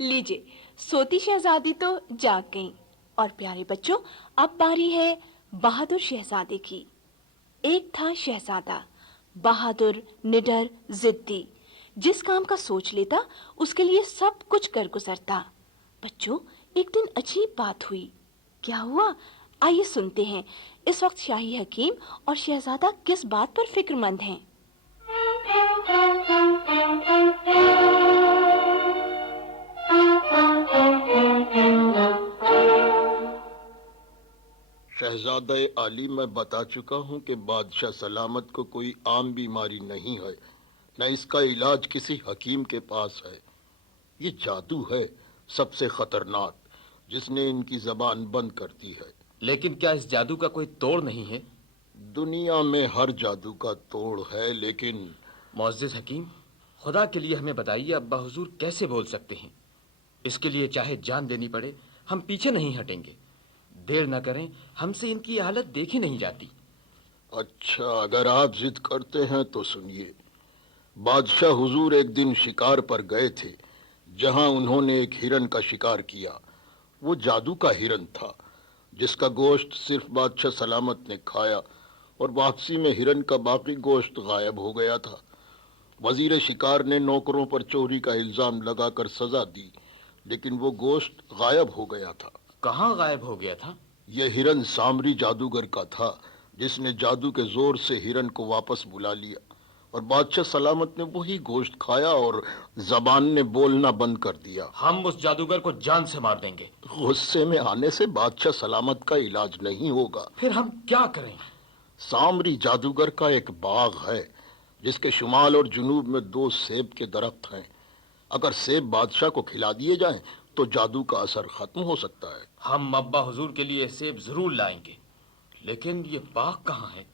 लीजिए, सोती शहजादी तो जाग गई। और प्यारे बच्चों, अब बारी है बहादुर शहजादे की। एक था शहजादा, बहादुर, निडर, जिद्दी। जिस काम का सोच लेता उसके लिए सब कुछ कर गुजरता। बच्चों, एक दिन अजीब बात हुई। क्या हुआ, आइए सुनते हैं। इस वक्त शाही हकीम और शहजादा किस बात पर फिक्रमंद हैं। शहजादे आली, मैं बता चुका हूँ कि बादशाह सलामत को कोई आम बीमारी नहीं है, न इसका इलाज किसी हकीम के पास है। ये जादू है, सबसे खतरनाक, जिसने इनकी जबान बंद कर दी है। लेकिन क्या इस जादू का कोई तोड़ नहीं है? दुनिया में हर जादू का तोड़ है, लेकिन मुअज़्ज़िज़ हकीम, खुदा के लिए हमें बताइए, अब्बा हुजूर कैसे बोल सकते हैं? इसके लिए चाहे जान देनी पड़े, हम पीछे नहीं हटेंगे। देर न करें, हमसे इनकी हालत देखी नहीं जाती। अच्छा, अगर आप जिद करते हैं तो सुनिए। बादशाह हुजूर एक दिन शिकार पर गए थे, जहां उन्होंने एक हिरन का शिकार किया। वो जादू का हिरन था, जिसका गोश्त सिर्फ बादशाह सलामत ने खाया, और वापसी में हिरन का बाकी गोश्त गायब हो गया था। वजीर शिकार ने नौकरों पर चोरी का इल्जाम लगाकर सजा दी, लेकिन वो गोश्त गायब हो गया था। कहाँ गायब हो गया था? यह हिरन सामरी जादूगर का था, जिसने जादू के जोर से हिरन को वापस बुला लिया, और बादशाह सलामत ने वही गोश्त खाया और जबान ने बोलना बंद कर दिया। हम उस जादूगर को जान से मार देंगे। गुस्से में आने से बादशाह सलामत का इलाज नहीं होगा। फिर हम क्या करें? सामरी जादूगर का एक बाग है, जिसके शुमाल और जुनूब में 2 सेब के दरख्त हैं। अगर सेब बादशाह को खिला दिए जाएं तो जादू का असर खत्म हो सकता है। हम अब्बा हुजूर के लिए सेब जरूर लाएंगे, लेकिन ये बाग कहाँ है?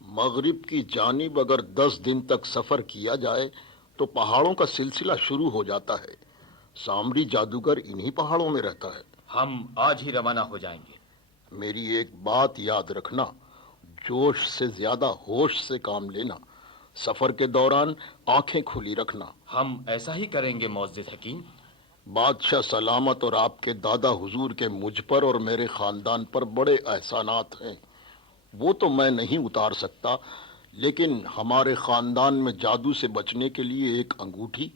मगरिब की जानिब अगर 10 दिन तक सफर किया जाए तो पहाड़ों का सिलसिला शुरू हो जाता है। सामरी जादूगर इन्हीं पहाड़ों में रहता है। हम आज ही रवाना हो जाएंगे। मेरी एक बात याद रखना, जोश से ज्यादा होश से काम लेना। सफर के दौरान आंखें खुली रखना। हम ऐसा ही करेंगे मुअज़्ज़िज़ हकीम। बादशाह सलामत और आपके दादा हुजूर के मुझ पर और मेरे खानदान पर बड़े एहसानात हैं। वो तो मैं नहीं उतार सकता, लेकिन हमारे खानदान में जादू से बचने के लिए एक अंगूठी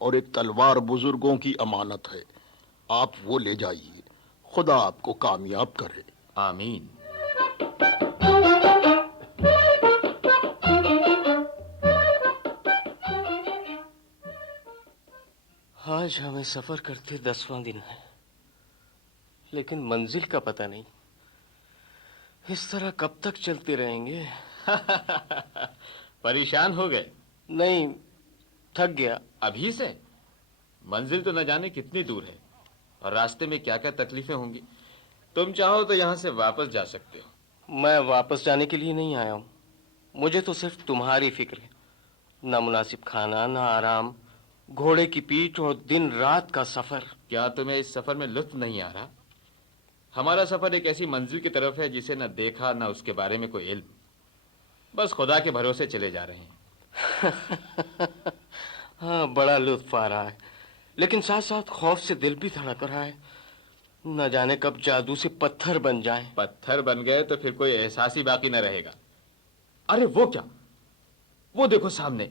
और एक तलवार बुजुर्गों की अमानत है। आप वो ले जाइए। खुदा आपको कामयाब करे। आमीन। आज हमें सफर करते 10वां दिन है, लेकिन मंजिल का पता नहीं। इस तरह कब तक चलते रहेंगे? परेशान हो गए? नहीं, थक गया। अभी से? मंजिल तो न जाने कितनी दूर है, और रास्ते में क्या क्या तकलीफें होंगी। तुम चाहो तो यहाँ से वापस जा सकते हो। मैं वापस जाने के लिए नहीं आया हूँ। मुझे तो सिर्फ तुम्हारी फिक्र है। ना मुनासिब खाना, ना आराम, घोड़े की पीठ और दिन रात का सफर। क्या तुम्हें इस सफर में लुत्फ नहीं आ रहा? हमारा सफर एक ऐसी मंजिल की तरफ है जिसे न देखा न उसके बारे में कोई इल्म। बस खुदा के भरोसे चले जा रहे हैं। हाँ, बड़ा लुत्फ आ रहा है, लेकिन साथ साथ खौफ से दिल भी धड़क रहा है। न जाने कब जादू से पत्थर बन जाएं। पत्थर बन गए तो फिर कोई एहसास ही बाकी न रहेगा। अरे वो क्या, वो देखो सामने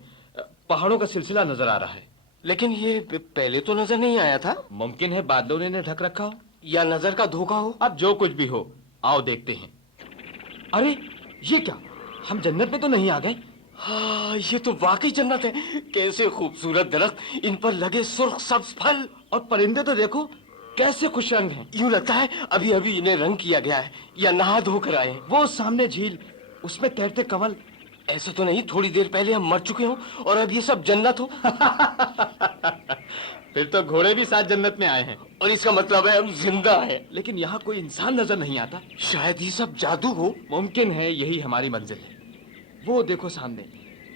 पहाड़ों का सिलसिला नजर आ रहा है। लेकिन ये पहले तो नजर नहीं आया था। मुमकिन है बादलों ने इन्हें ढक रखा हो, या नजर का धोखा हो। अब जो कुछ भी हो, आओ देखते हैं। अरे ये क्या, हम जन्नत में तो नहीं आ गए? हाँ, ये तो वाकई जन्नत है। कैसे खूबसूरत दरख्त, इन पर लगे सुर्ख सब्ज फल, और परिंदे तो देखो कैसे खुश रंग हैं। यूं लगता है अभी अभी इन्हें रंग किया गया है या नहा धोकर आए हैं। वो सामने झील, उसमें तैरते कमल। ऐसा तो नहीं थोड़ी देर पहले हम मर चुके हों और अब ये सब जन्नत हो। फिर तो घोड़े भी साथ जन्नत में आए हैं, और इसका मतलब है हम जिंदा हैं। लेकिन यहाँ कोई इंसान नजर नहीं आता। शायद ये सब जादू हो। मुमकिन है यही हमारी मंजिल है। वो देखो सामने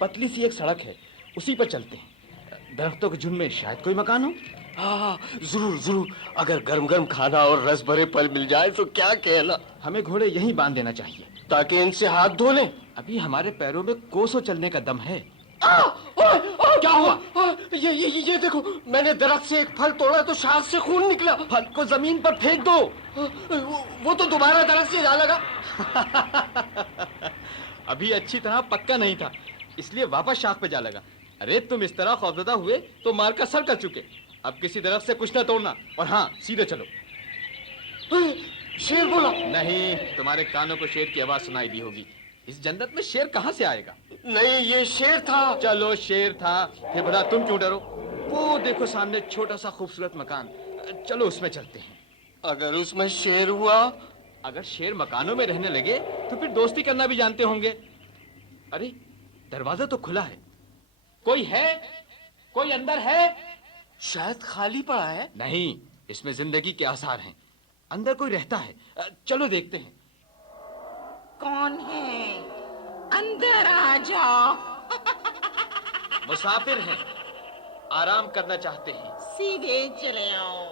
पतली सी एक सड़क है, उसी पर चलते हैं। दरख्तों के झुंड में शायद कोई मकान हो। हाँ, जरूर जरूर। अगर गरम गरम खाना और रस भरे फल मिल जाए तो क्या कहना। हमें घोड़े यहीं बांध देना चाहिए, ताकि इनसे हाथ धो लें। अभी हमारे पैरों में कोसों चलने का दम है। کیا ہوا؟ یہ دیکھو، میں نے درخت سے ایک پھل توڑا تو شاخ سے خون نکلا. پھل کو زمین پر پھینک دو. وہ تو دوبارہ درخت سے جا لگا. ابھی اچھی طرح پکا نہیں تھا، اس لیے واپس شاخ پہ جا لگا. ارے تم اس طرح خوفزدہ ہوئے تو مار کا سر کر چکے. اب کسی درخت سے کچھ نہ توڑنا، اور ہاں سیدھے چلو. شیر بولا. نہیں، تمہارے کانوں کو شیر کی آواز سنائی دی ہوگی. اس جنت میں شیر کہاں سے آئے گا؟ نہیں، یہ شیر تھا. چلو شیر تھا، پھر بڑا تم کیوں ڈرو؟ وہ دیکھو سامنے چھوٹا سا خوبصورت مکان، چلو اس میں چلتے ہیں. اگر اس میں شیر ہوا؟ اگر شیر مکانوں میں رہنے لگے تو پھر دوستی کرنا بھی جانتے ہوں گے. ارے دروازہ تو کھلا ہے. کوئی ہے؟ کوئی اندر ہے؟ شاید خالی پڑا ہے. نہیں، اس میں زندگی کے آثار ہیں. اندر کوئی رہتا ہے، چلو دیکھتے ہیں. کون ہے؟ اندر آ جاؤ. مسافر ہیں، آرام کرنا چاہتے ہیں. سیدھے چلے آؤ،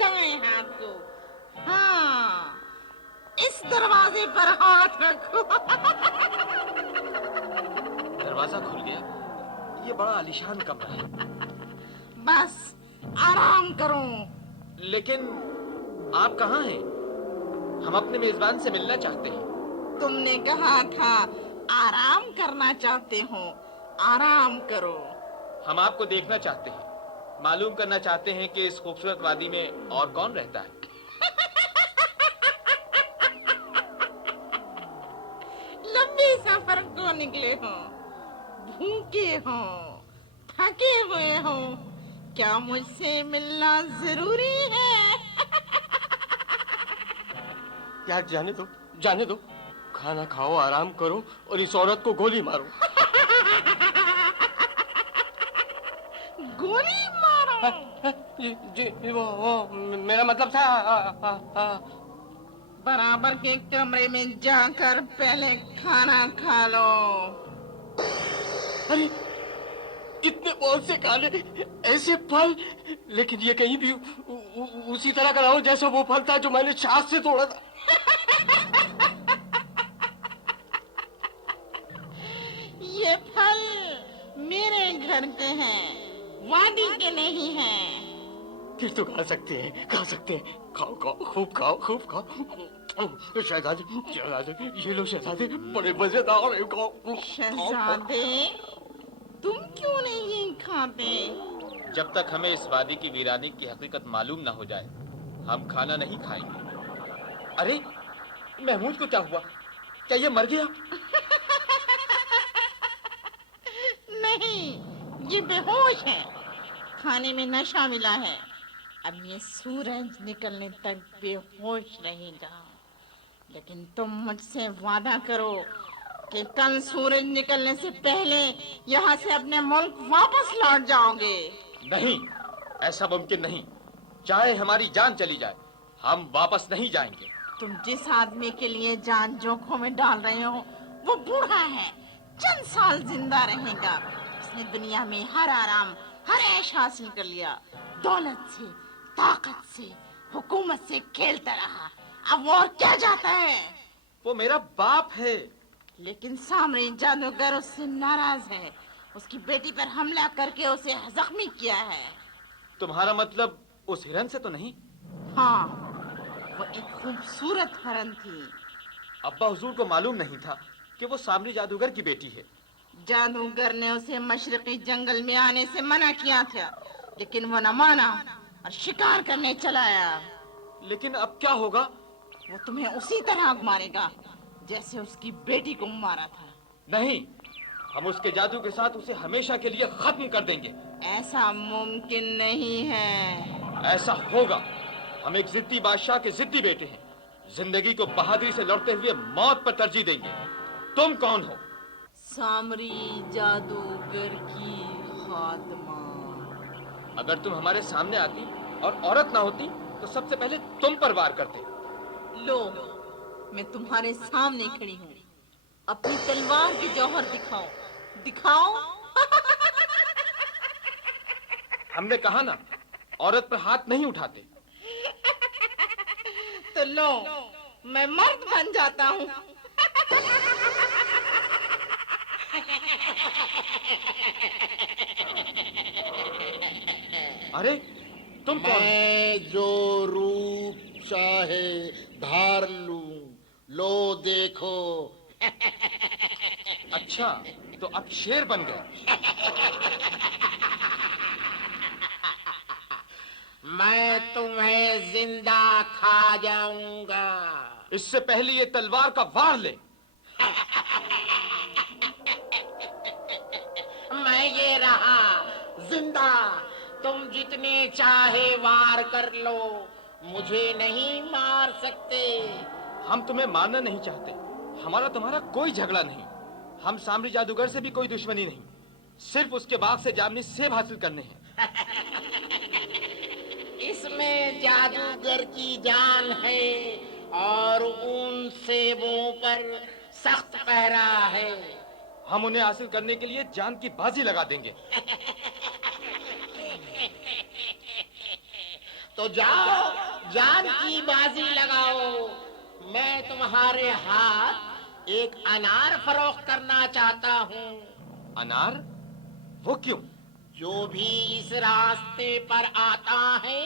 دائیں ہاتھ کو. ہاں، اس دروازے پر ہاتھ رکھو. دروازہ کھل گیا. یہ بڑا عالیشان کمرہ ہے. بس آرام کرو. لیکن آپ کہاں ہیں؟ ہم اپنے میزبان سے ملنا چاہتے ہیں. تم نے کہا تھا آرام کرنا چاہتے ہو. آرام کرو. ہم آپ کو دیکھنا چاہتے ہیں، معلوم کرنا چاہتے ہیں کہ اس خوبصورت وادی میں اور کون رہتا ہے. لمبے سفر کو نکلے ہو، بھوکے ہو، تھکے ہوئے ہو، کیا مجھ سے ملنا ضروری ہے؟ کیا؟ جانے دو. کھانا کھاؤ، آرام کرو اور اس عورت کو گولی مارو. گولی مارو؟ جی وہ میرا مطلب تھا. برابر کے کمرے میں جا کر پہلے کھانا کھا لو. ارے اتنے بہت سے کھانے، ایسے پھل، لیکن یہ کہیں بھی اسی طرح کا نہ ہو جیسا وہ پھل تھا جو میں نے شاخ سے توڑا تھا. یہ پھل میرے گھر کے ہیں، وادی کے نہیں ہیں. پھر تو کھا سکتے ہیں. کھاؤ خوب کھاؤ. شہزادے، یہ لو شہزادے، بڑے مزیدار ہیں. شہزادے، تم کیوں نہیں کھاتے؟ جب تک ہمیں اس وادی کی ویرانی کی حقیقت معلوم نہ ہو جائے ہم کھانا نہیں کھائیں گے. ارے محمود کو کیا ہوا؟ کیا یہ مر گیا؟ نہیں، یہ بے ہوش ہے. کھانے میں نشہ ملا ہے. اب یہ سورج نکلنے تک بے ہوش رہے گا. لیکن تم مجھ سے وعدہ کرو کہ کل سورج نکلنے سے پہلے یہاں سے اپنے ملک واپس لوٹ جاؤ گے. نہیں، ایسا ممکن نہیں. چاہے ہماری جان چلی جائے ہم واپس نہیں جائیں گے. تم جس آدمی کے لیے جان جوکھوں میں ڈال رہے ہو وہ بوڑھا ہے، چند سال زندہ رہے گا. اس نے دنیا میں ہر آرام، ہر عیش حاصل کر لیا. دولت سے، طاقت سے، حکومت سے کھیلتا رہا. اب وہ اور کیا چاہتا ہے؟ وہ میرا باپ ہے. لیکن سامری جادوگر اس سے ناراض ہے. اس کی بیٹی پر حملہ کر کے اسے زخمی کیا ہے. تمہارا مطلب اس ہرن سے تو نہیں؟ ہاں، وہ ایک خوبصورت ہرن تھی. ابا حضور کو معلوم نہیں تھا کہ وہ سامری جادوگر کی بیٹی ہے. جادوگر نے اسے مشرقی جنگل میں آنے سے منع کیا تھا، لیکن وہ نہ مانا اور شکار کرنے چلا آیا. لیکن اب کیا ہوگا؟ وہ تمہیں اسی طرح مارے گا جیسے اس کی بیٹی کو مارا تھا. نہیں، ہم اس کے جادو کے ساتھ اسے ہمیشہ کے لیے ختم کر دیں گے. ایسا ممکن نہیں ہے. ایسا ہوگا. ہم ایک ضدی بادشاہ کے ضدی بیٹے ہیں. زندگی کو بہادری سے لڑتے ہوئے موت پر ترجیح دیں گے. تم کون ہو؟ سامری جادوگر کی خاتمہ. اگر تم ہمارے سامنے آتی اور عورت نہ ہوتی تو سب سے پہلے تم پر وار کرتے. لو، میں تمہارے سامنے کھڑی ہوں. اپنی تلوار کی جوہر دکھاؤ. ہم نے کہا نا عورت پر ہاتھ نہیں اٹھاتے. تو لو، میں مرد بن جاتا ہوں. अरे तुम कौन? मैं जो रूप चाहे धार लूं, लो देखो। अच्छा, तो अब शेर बन गए। मैं तुम्हें जिंदा खा जाऊंगा। इससे पहले ये तलवार का वार ले। मैं ये रहा जिंदा, तुम जितने चाहे वार कर लो, मुझे नहीं मार सकते। हम तुम्हें मारना नहीं चाहते, हमारा तुम्हारा कोई झगड़ा नहीं। हम सामरी जादूगर से भी कोई दुश्मनी नहीं, सिर्फ उसके बाग से जामनी सेब हासिल करने हैं। इसमें जादूगर की जान है और उन सेबों पर सख्त पहरा है। हम उन्हें हासिल करने के लिए जान की बाजी लगा देंगे। तो जाओ, जान की बाजी लगाओ। मैं तुम्हारे हाथ एक अनार फरोख्त करना चाहता हूँ। अनार? वो क्यों? जो भी इस रास्ते पर आता है,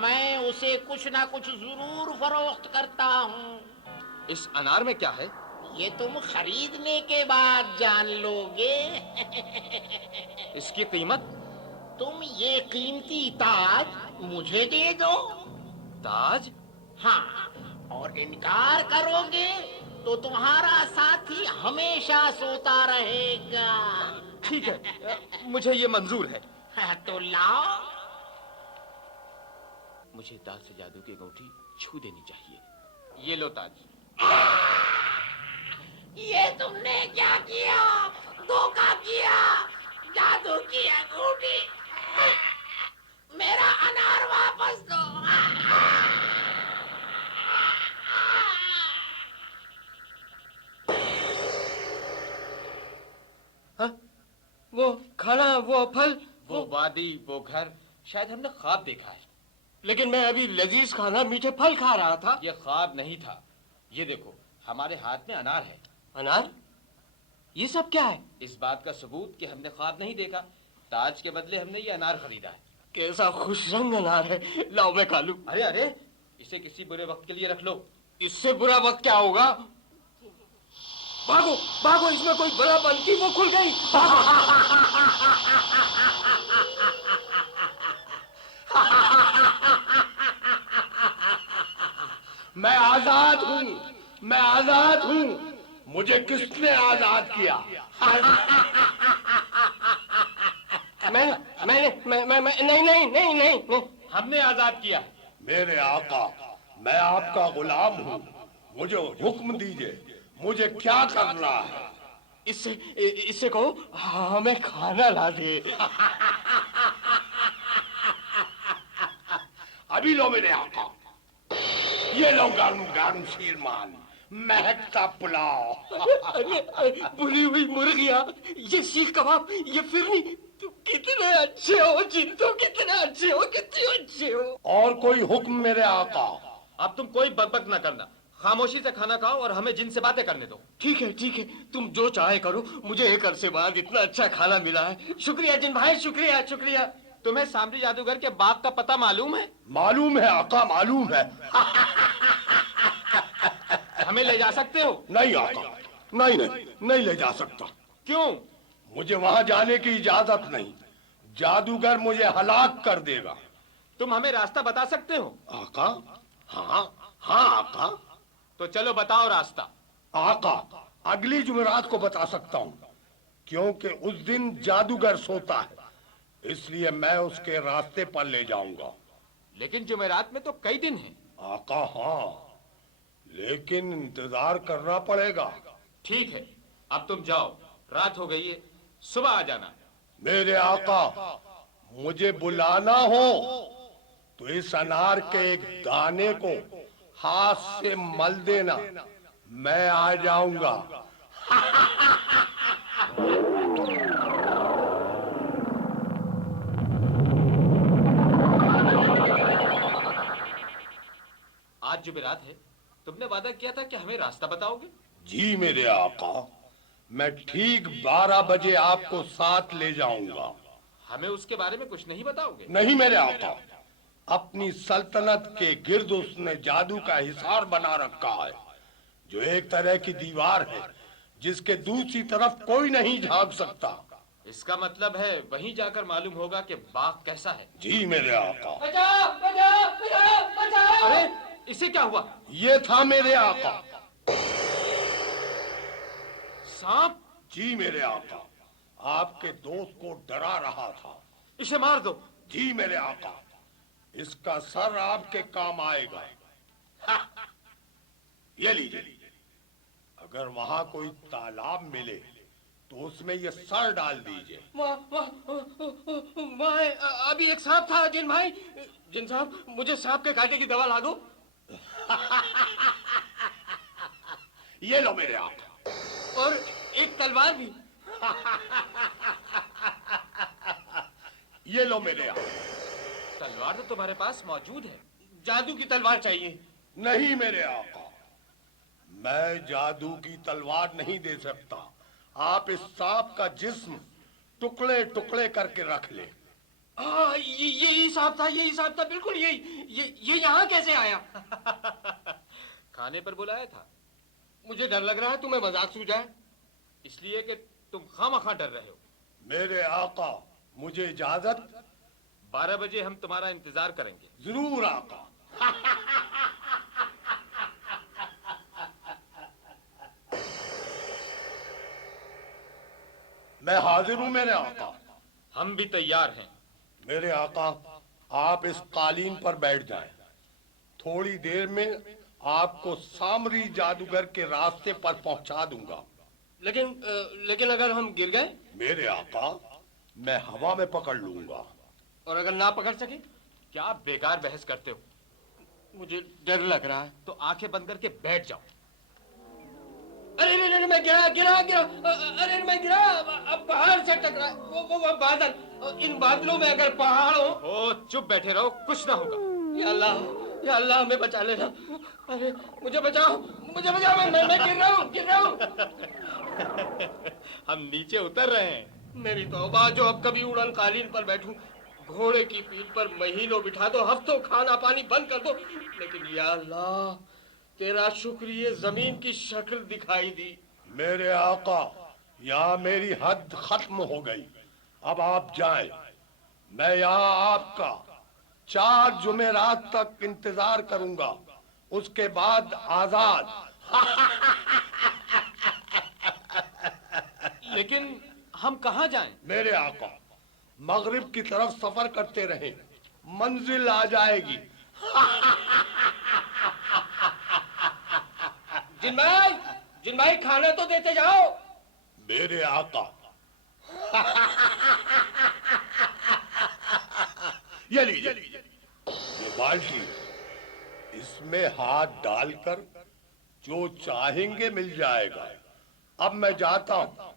मैं उसे कुछ ना कुछ जरूर फरोख्त करता हूँ। इस अनार में क्या है? ये तुम खरीदने के बाद जान लोगे। इसकी कीमत? तुम ये कीमती ताज मुझे दे दो। ताज? हाँ, और इनकार करोगे तो तुम्हारा साथी हमेशा सोता रहेगा। ठीक है, मुझे ये मंजूर है। हाँ, तो लाओ। मुझे ताज से जादू की अंगूठी छू देनी चाहिए। ये लो ताज। ये तुमने क्या किया? धोखा किया। जादू की अंगूठी। मेरा अनार वापस दो। वो खाना, वो फल, वो वादी, वो घर, शायद हमने ख्वाब देखा है। लेकिन मैं अभी लजीज खाना, मीठे फल खा रहा था। ये ख्वाब नहीं था। ये देखो, हमारे हाथ में अनार है। अनार? ये सब क्या है? इस बात का सबूत कि हमने ख्वाब नहीं देखा। ताज के बदले हमने ये अनार खरीदा है। कैसा खुश रंग अनार है। लाओ मैं खा लूं। अरे अरे, इसे किसी बुरे वक्त के लिए रख लो। इससे बुरा वक्त क्या होगा? भागो भागो, इसमें कोई बड़ा बनती, वो खुल गई। मैं आजाद हूँ, मैं आजाद हूँ। मुझे किसने आजाद किया? नहीं। हमने आजाद किया। मेरे आका, मैं आपका गुलाम हूँ। मुझे हुक्म दीजिए, मुझे क्या करना है? इससे कहो हमें खाना ला दे। अभी लो मेरे आका, ये लो गानू गानू शीरमान, महकता पुलाव। भुनी हुई मुर्गियां, ये सीख कबाब, ये फिरनी। तुम कितने अच्छे हो चिंटू, कितने अच्छे हो, कितने अच्छे हो। और कोई हुक्म मेरे आका? अब तुम कोई बकबक न करना, खामोशी से खाना खाओ और हमें जिनसे बातें करने दो। ठीक है, तुम जो चाहे करो। मुझे एक अरसे बाद इतना अच्छा खाना मिला है। शुक्रिया जिन भाई, शुक्रिया। तुम्हें सामरी जादूगर के बाग का पता मालूम है? मालूम है आका, मालूम है। हमें ले जा सकते हो? नहीं आका, नहीं ले जा सकता। क्यों? मुझे वहां जाने की इजाजत नहीं। जादूगर मुझे हलाक कर देगा। तुम हमें रास्ता बता सकते हो? आका, हाँ आका। तो चलो बताओ रास्ता। आका, अगली जुमेरात को बता सकता हूँ, क्योंकि उस दिन जादूगर सोता है, इसलिए मैं उसके रास्ते पर ले जाऊंगा। लेकिन जुमेरात में तो कई दिन हैं। आका हाँ, लेकिन इंतजार करना पड़ेगा। ठीक है, अब तुम जाओ, रात हो गई है, सुबह आ जाना। मेरे आका, मुझे बुलाना हो तो इस अनार के एक दाने को हाथ से मल देना, मैं आ जाऊंगा। आज जुमेरात है, तुमने वादा किया था कि हमें रास्ता बताओगे। जी मेरे आका, मैं ठीक 12 बजे आपको साथ ले जाऊंगा। हमें उसके बारे में कुछ नहीं बताओगे? नहीं मेरे आका, अपनी सल्तनत के गिर्द उसने जादू का हिसार बना रखा है, जो एक तरह की दीवार है जिसके दूसरी तरफ कोई नहीं झांक सकता। इसका मतलब है वहीं जाकर मालूम होगा कि बाघ कैसा है। जी मेरे आका। बचाओ बचाओ बचाओ बचाओ! अरे इसे क्या हुआ? ये था मेरे आका। सांप? जी मेरे आका, आपके दोस्त को डरा रहा था। इसे मार दो। जी मेरे आका, इसका सर आपके काम आएगा। हा! ये लीजिए, अगर वहां कोई तालाब मिले तो उसमें ये सर डाल दीजिए। अभी एक सांप था जिन भाई। जिन साहब, मुझे सांप के काटे की दवा ला दो। ये लो मेरे आका। और एक तलवार भी। ये लो मेरे आका। तलवार तो तुम्हारे पास मौजूद है। जादू की तलवार चाहिए। नहीं मेरे आका, मैं जादू की तलवार नहीं दे सकता। आप इस सांप का जिस्म टुकड़े टुकड़े करके रख ले। हाँ, यही सांप था, यही सांप था, बिल्कुल यही। ये यहाँ कैसे आया? खाने पर बुलाया था। मुझे डर लग रहा है तुम्हें मजाक सूझ जाए। इसलिए कि तुम खामखा डर रहे हो। मेरे आका, मुझे इजाजत। 12 बजे हम तुम्हारा इंतजार करेंगे। जरूर आका। मैं हाजिर हूं मेरे आका। हम भी तैयार हैं। मेरे आका, आप इस कालीन पर बैठ जाएं। थोड़ी देर में आपको सामरी जादूगर के रास्ते पर पहुंचा दूंगा। लेकिन अगर हम गिर गए? मेरे आका, मैं हवा में पकड़ लूंगा। और अगर ना पकड़ सके? क्या आप बेकार बहस करते हो? मुझे डर लग रहा है। तो आंखें बंद करके बैठ जाओ। अरे नहीं, मैं गिरा। अरे मैं गिरा। अब पहाड़ से टकरा। वो बादल, इन बादलों में अगर पहाड़ हो। ओ चुप बैठे रहो, कुछ ना होगा। या अल्लाह हमें बचा लेना। अरे मुझे बचाओ, मैं गिर रहा हूँ। हम नीचे उतर रहे हैं। मेरी तौबा, जो अब कभी उड़न कालीन पर बैठूं। घोड़े की पीठ पर महीनों बिठा दो, हफ्तों खाना पानी बंद कर दो, लेकिन या अल्लाह तेरा शुक्र ये जमीन की शक्ल दिखाई दी। मेरे आका, यहाँ मेरी हद खत्म हो गई। अब आप जाएं। मैं यहाँ आपका 4 जुमेरात तक इंतजार करूंगा। उसके बाद आजाद। लेकिन हम कहाँ जाएं? मेरे आका, मगरिब की तरफ सफर करते रहें, मंजिल आ जाएगी। जिन भाई खाना तो देते जाओ। मेरे आका। ये लीजिए, ये बाल्टी, इसमें हाथ डालकर जो चाहेंगे मिल जाएगा। अब मैं जाता हूं।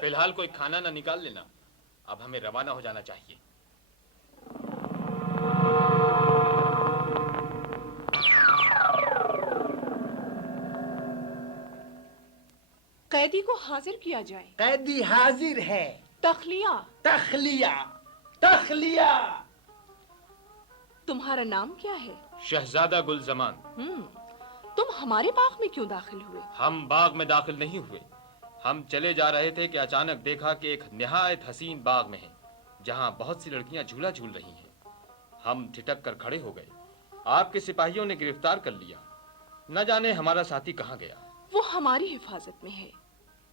फिलहाल कोई खाना ना निकाल लेना। अब हमें रवाना हो जाना चाहिए। कैदी को हाजिर किया जाए। कैदी हाजिर है। तखलिया। तखलिया। तुम्हारा नाम क्या है? शहजादा गुलजमान। तुम हमारे बाग में क्यों दाखिल हुए? हम बाग में दाखिल नहीं हुए। हम चले जा रहे थे कि अचानक देखा कि एक निहायत हसीन बाग में है, जहां बहुत सी लड़कियां झूला झूल रही हैं। हम ठिठक कर खड़े हो गए। आपके सिपाहियों ने गिरफ्तार कर लिया। न जाने हमारा साथी कहाँ गया। वो हमारी हिफाजत में है।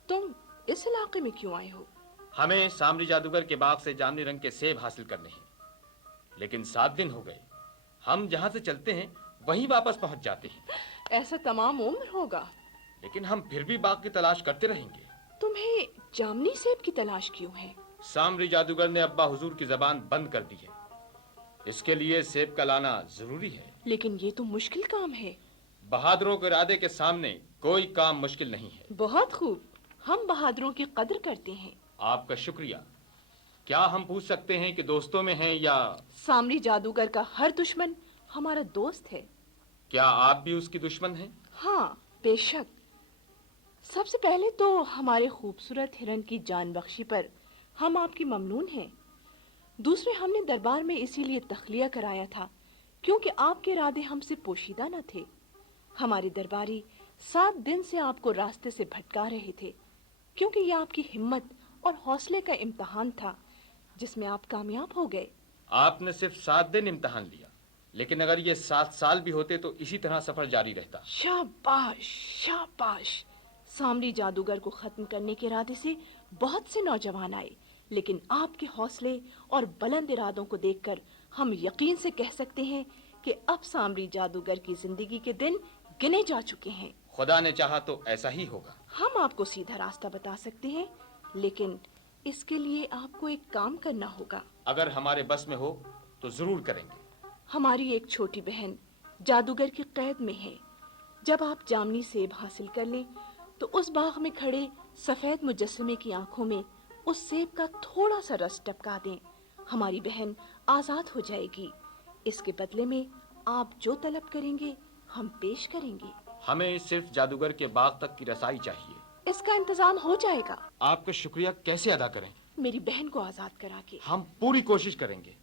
तुम इस इलाके में क्यों आए हो? हमें सामरी जादूगर के बाग से जामुनी रंग के सेब हासिल करने हैं, लेकिन 7 दिन हो गए। हम जहां से चलते हैं वहीं वापस पहुंच जाते हैं। ऐसा तमाम उम्र होगा। लेकिन हम फिर भी बाग की तलाश करते रहेंगे। तुम्हें जामनी सेब की तलाश क्यों है? सामरी जादूगर ने अब्बा हुजूर की जबान बंद कर दी है। इसके लिए सेब का लाना जरूरी है। लेकिन ये तो मुश्किल काम है। बहादुरों के इरादे के सामने कोई काम मुश्किल नहीं है। बहुत खूब, हम बहादुरों की कदर करते हैं। आपका शुक्रिया। क्या हम पूछ सकते हैं कि दोस्तों में हैं या? सामरी जादूगर का हर दुश्मन हमारा दोस्त है। क्या आप भी उसकी दुश्मन हैं? हाँ, बेशक। سب سے پہلے تو ہمارے خوبصورت ہرن کی جان بخشی پر ہم آپ کی ممنون ہیں. دوسرے ہم نے دربار میں اسی لیے تخلیہ کرایا تھا کیونکہ آپ کے ارادے ہم سے پوشیدہ نہ تھے. ہمارے درباری 7 دن سے آپ کو راستے سے بھٹکا رہے تھے کیونکہ یہ آپ کی ہمت اور حوصلے کا امتحان تھا جس میں آپ کامیاب ہو گئے. آپ نے صرف 7 دن امتحان لیا، لیکن اگر یہ 7 سال بھی ہوتے تو اسی طرح سفر جاری رہتا. شاباش شاباش. سامری جادوگر کو ختم کرنے کے ارادے سے بہت سے نوجوان آئے، لیکن آپ کے حوصلے اور بلند ارادوں کو دیکھ کر ہم یقین سے کہہ سکتے ہیں کہ اب سامری جادوگر کی زندگی کے دن گنے جا چکے ہیں. خدا نے چاہا تو ایسا ہی ہوگا. ہم آپ کو سیدھا راستہ بتا سکتے ہیں، لیکن اس کے لیے آپ کو ایک کام کرنا ہوگا. اگر ہمارے بس میں ہو تو ضرور کریں گے. ہماری ایک چھوٹی بہن جادوگر کی قید میں ہے. جب آپ جامنی سیب حاصل کر لیں تو اس باغ میں کھڑے سفید مجسمے کی آنکھوں میں اس سیب کا تھوڑا سا رس ٹپکا دیں. ہماری بہن آزاد ہو جائے گی. اس کے بدلے میں آپ جو طلب کریں گے ہم پیش کریں گے. ہمیں صرف جادوگر کے باغ تک کی رسائی چاہیے. اس کا انتظام ہو جائے گا. آپ کا شکریہ کیسے ادا کریں؟ میری بہن کو آزاد کرا کے. ہم پوری کوشش کریں گے.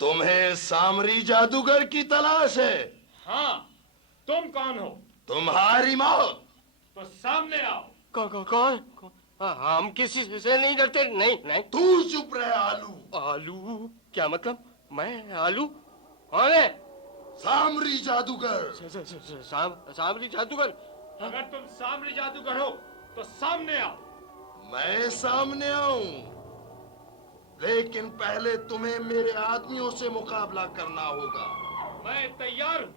تمہیں سامری جادوگر کی تلاش ہے؟ ہاں، تم کون ہو؟ تمہاری موت. تو سامنے آؤ. کون؟ ہم کسی سے نہیں ڈرتے. نہیں نہیں. تو چپ رہے آلو. آلو؟ کیا مطلب؟ میں آلو؟ کون ہے؟ سامری جادوگر. سامری جادوگر؟ اگر تم سامری جادوگر ہو تو سامنے آؤ. میں سامنے آؤں، لیکن پہلے تمہیں میرے آدمیوں سے مقابلہ کرنا ہوگا. میں تیار ہوں.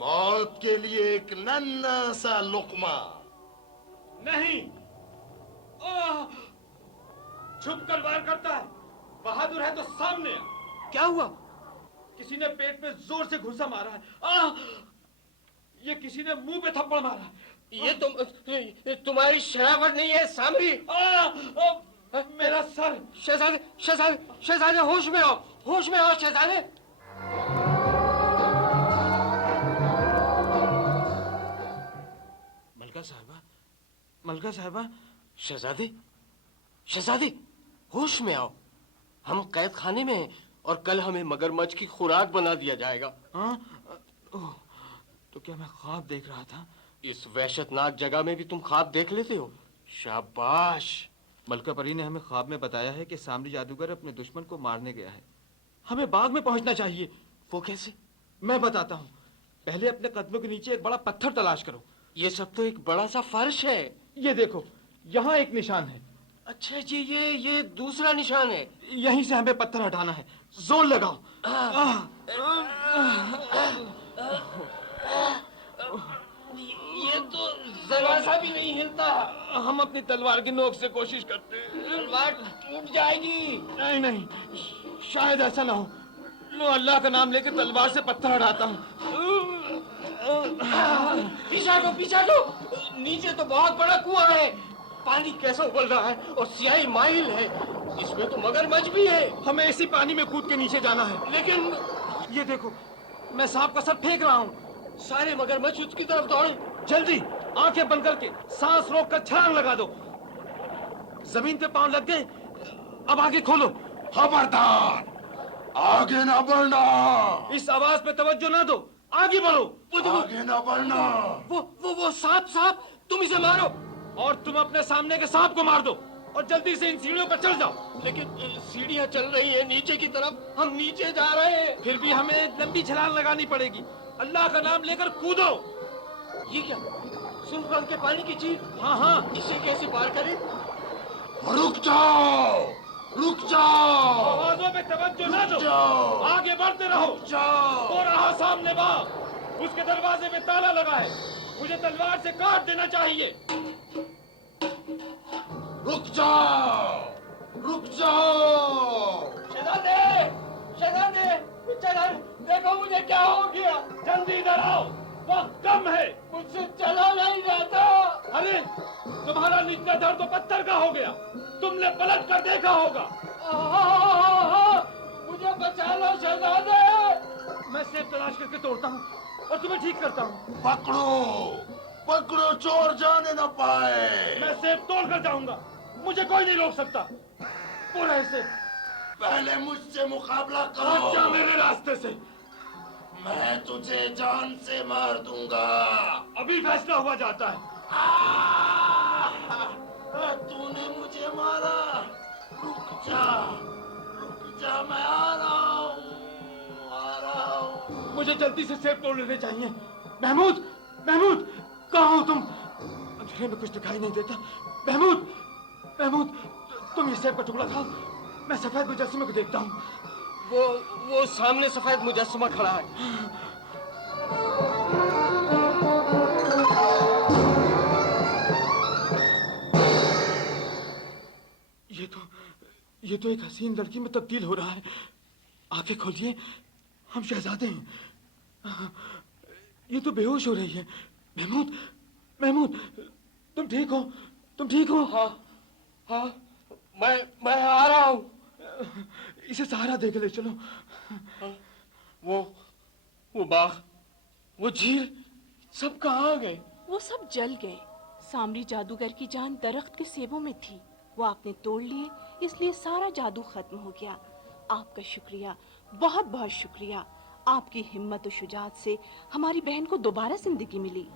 موت کے لیے ایک ننھا سا لقمہ. نہیں. چھپ کر وار کرتا ہے. بہادر ہے تو سامنے آ. کیا ہوا؟ کسی نے پیٹ میں زور سے گھسا مارا ہے. یہ کسی نے منہ پہ تھپڑ مارا. یہ تمہاری شرافت نہیں ہے سامری. میرا سر. شہزادے شہزادے شہزادے ہوش میں آؤ. ہوش میں آؤ شہزادے. ملکہ صاحبہ. شہزادے شہزادے ہوش میں آؤ. ہم قید خانے میں ہیں اور کل ہمیں مگرمچھ کی خوراک بنا دیا جائے گا. تو کیا میں خواب دیکھ رہا تھا؟ اس وحشت ناک جگہ میں بھی تم خواب دیکھ لیتے ہو؟ شاباش. ملکہ پری نے ہمیں خواب میں بتایا ہے کہ سامری جادوگر اپنے دشمن کو مارنے گیا ہے. ہمیں باغ میں پہنچنا چاہیے. وہ کیسے؟ میں بتاتا ہوں. پہلے اپنے قدموں کے نیچے ایک بڑا پتھر تلاش کرو. یہ سب تو ایک بڑا سا فرش ہے. یہ دیکھو، یہاں ایک نشان ہے. اچھا جی، یہ دوسرا نشان ہے. یہیں سے ہمیں پتھر ہٹانا ہے. زور لگاؤ. یہ تو ذرا سا بھی نہیں ہلتا. ہم اپنی تلوار کی نوک سے کوشش کرتے ہیں. تلوار ٹوٹ جائے گی. نہیں نہیں، شاید ایسا نہ ہو. لو، اللہ کا نام لے کے تلوار سے پتھر ہٹاتا ہوں. پیچھا کو پیچھا کو. نیچے تو بہت بڑا کنواں ہے. پانی کیسا ابل رہا ہے اور سیاہی مائل ہے. اس میں تو مگرمچھ بھی ہے. ہمیں اسی پانی میں کود کے نیچے جانا ہے. لیکن یہ دیکھو، میں سانپ کا سر پھینک رہا ہوں. سارے مگرمچھ اس کی طرف دوڑے. جلدی آنکھیں بند کر کے سانس روک کر چھلانگ لگا دو. زمین پہ پاؤں لگ گئے. اب آگے کھولو. خبردار، آگے نہ بڑھنا. اس آواز پہ توجہ نہ دو. آگے بڑھو. آگے نہ بڑھنا. وہ سانپ تم اسے مارو. اور تم اپنے سامنے کے سانپ کو مار دو اور جلدی سے ان سیڑھیوں پر چل جاؤ. لیکن سیڑھیاں چل رہی ہیں نیچے کی طرف. ہم نیچے جا رہے ہیں. پھر بھی ہمیں لمبی چھلانگ لگانی پڑے گی. اللہ کا نام لے کر کودو. یہ کیا؟ سرخ رنگ کے پانی کی چیز. ہاں ہاں. اسے کیسے پار کریں؟ رک جاؤ، رک جاؤ. آوازوں پہ توجہ نہ دو. جاؤ، آگے بڑھتے رہو. جاؤ. وہ رہا سامنے باغ. اس کے دروازے میں تالا لگا ہے. مجھے تلوار سے کاٹ دینا چاہیے. رک جاؤ، رک جاؤ. شہزادے مجھے کیا ہو گیا؟ جلدی ادھر آؤ، وقت کم ہے۔ مجھ سے چلا نہیں جاتا۔ ارے تمہارا نیچا دھڑ تو پتھر کا ہو گیا، تم نے پلٹ کر دیکھا ہوگا۔ مجھے بچا لو شہزادے۔ میں سیب تلاش کر کے توڑتا ہوں اور تمہیں ٹھیک کرتا ہوں۔ پکڑو پکڑو، چور جانے نہ پائے۔ میں سیب توڑ کر جاؤں گا، مجھے کوئی نہیں روک سکتا۔ پورے سے پہلے مجھ سے مقابلہ ہٹ جا کرو، میرے راستے سے۔ میں تجھے جان سے مار دوں گا۔ ابھی فیصلہ ہوا جاتا ہے۔ تو نے مجھے مارا، رک جا میں آ رہا ہوں۔ مجھے جلدی سے سیب توڑ لینے چاہیے۔ محمود محمود، کہاں ہو تم؟ اندھیرے میں کچھ دکھائی نہیں دیتا۔ محمود محمود، تم یہ سیب کا ٹکڑا کھاؤ، میں سفید مجسمے کو دیکھتا ہوں۔ وہ سامنے سفید مجسمہ کھڑا ہے۔ یہ تو ایک حسین لڑکی میں تبدیل ہو رہا ہے۔ آنکھیں کھولیے، ہم شہزادے ہیں۔ یہ تو بے ہوش ہو رہی ہے۔ محمود تم ٹھیک ہو؟ تم ٹھیک ہو؟ ہاں میں آ رہا ہوں۔ اسے سہارا دے کے لے چلو۔ وہ باغ، وہ جھیل، سب کہاں گئے؟ وہ سب جل گئے۔ سامری جادوگر کی جان درخت کے سیبوں میں تھی، وہ آپ نے توڑ لیے، اس لیے سارا جادو ختم ہو گیا۔ آپ کا شکریہ، بہت بہت شکریہ۔ آپ کی ہمت و شجاعت سے ہماری بہن کو دوبارہ زندگی ملی۔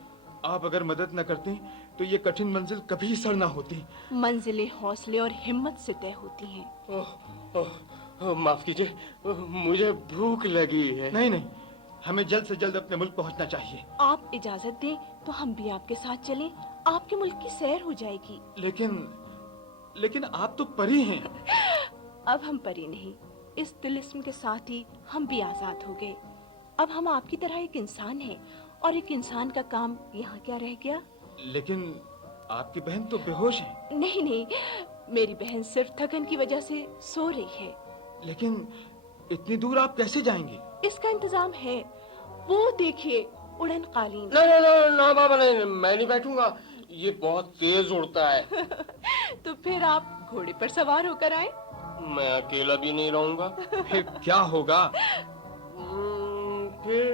آپ اگر مدد نہ کرتے تو یہ کٹھن منزل کبھی سر نہ ہوتی۔ منزلیں حوصلے اور ہمت سے طے ہوتی ہیں۔ معاف کیجیے، مجھے بھوک لگی ہے۔ نہیں، ہمیں جلد سے جلد اپنے ملک پہنچنا چاہیے۔ آپ اجازت دیں تو ہم بھی آپ کے ساتھ چلیں، آپ کے ملک کی سیر ہو جائے گی۔ لیکن آپ تو پری ہیں۔ اب ہم پری نہیں، اس طلسم کے ساتھ ہی ہم بھی آزاد ہو گئے۔ اب ہم آپ کی طرح ایک انسان ہیں، اور ایک انسان کا کام یہاں کیا رہ گیا؟ لیکن آپ کی بہن تو بے ہوش ہے۔ نہیں، میری بہن صرف تھکن کی وجہ سے سو رہی ہے۔ لیکن اتنی دور آپ کیسے جائیں گے؟ اس کا انتظام ہے، وہ دیکھیے اڑن قالین۔ نہیں بابا، نہیں، میں نہیں بیٹھوں گا، یہ بہت تیز اڑتا ہے۔ تو پھر آپ گھوڑے پر سوار ہو کر آئیں۔ میں اکیلا بھی نہیں رہوں گا۔ پھر کیا ہوگا؟ پھر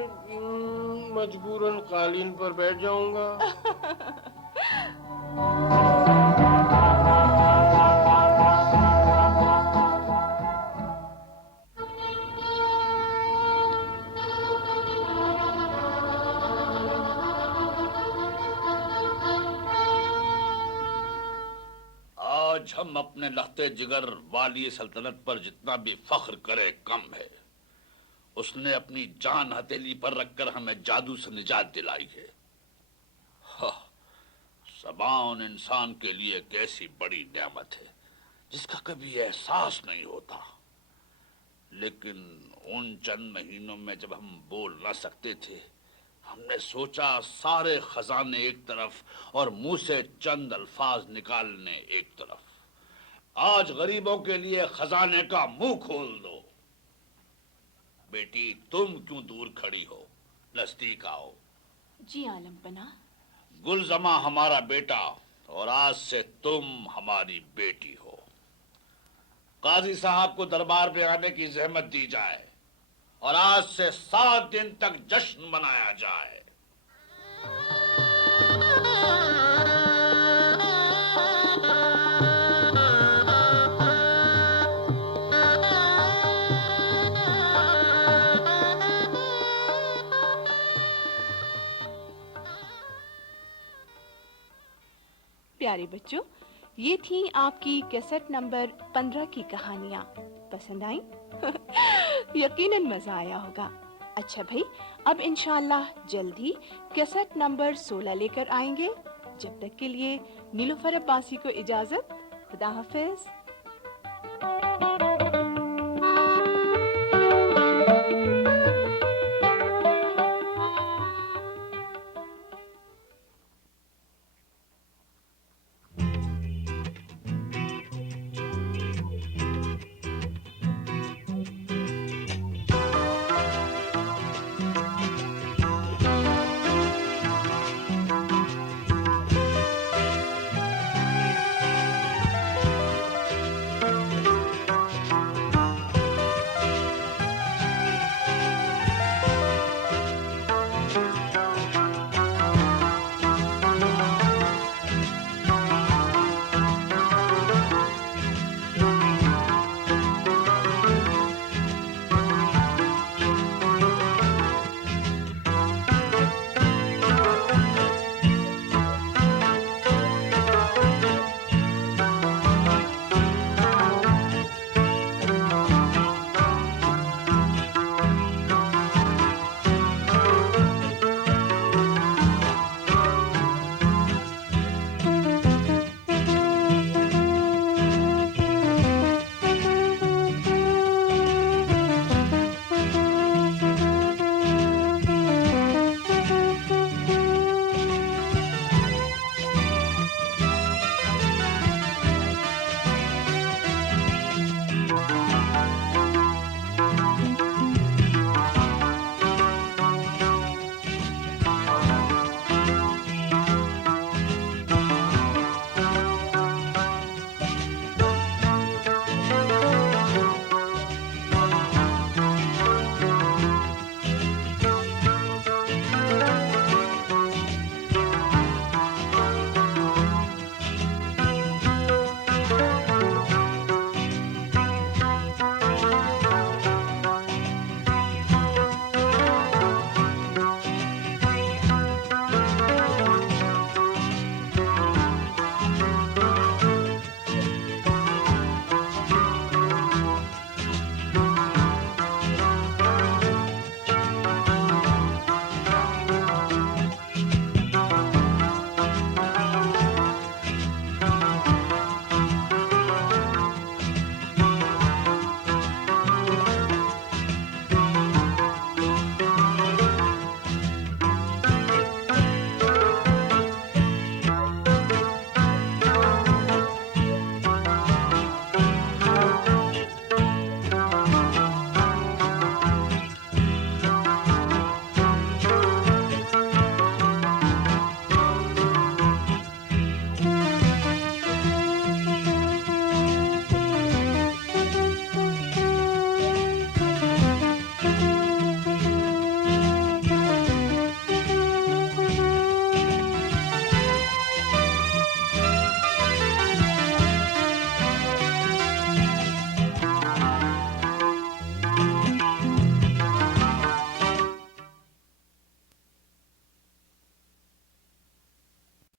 مجبوراً قالین پر بیٹھ جاؤں گا۔ آج ہم اپنے لختے جگر والی سلطنت پر جتنا بھی فخر کرے کم ہے۔ اس نے اپنی جان ہتھیلی پر رکھ کر ہمیں جادو سے نجات دلائی ہے۔ زبان انسان کے لیے ایک ایسی بڑی نعمت ہے جس کا کبھی احساس نہیں ہوتا، لیکن ان چند مہینوں میں جب ہم بول نہ سکتے تھے، ہم نے سوچا سارے خزانے ایک طرف اور منہ سے چند الفاظ نکالنے ایک طرف۔ آج غریبوں کے لیے خزانے کا منہ کھول دو۔ بیٹی تم کیوں دور کھڑی ہو؟ نزدیک آؤ۔ جی عالم پناہ۔ گلزماں ہمارا بیٹا اور آج سے تم ہماری بیٹی ہو۔ قاضی صاحب کو دربار پہ آنے کی زحمت دی جائے اور آج سے 7 دن تک جشن منایا جائے۔ پیارے بچوں، یہ تھی آپ کی کیسٹ نمبر 15 کی کہانیاں۔ پسند آئیں؟ یقیناً مزہ آیا ہوگا۔ اچھا بھائی، اب انشاءاللہ جلد ہی کیسٹ نمبر 16 لے کر آئیں گے۔ جب تک کے لیے نیلوفر عباسی کو اجازت۔ خدا حافظ۔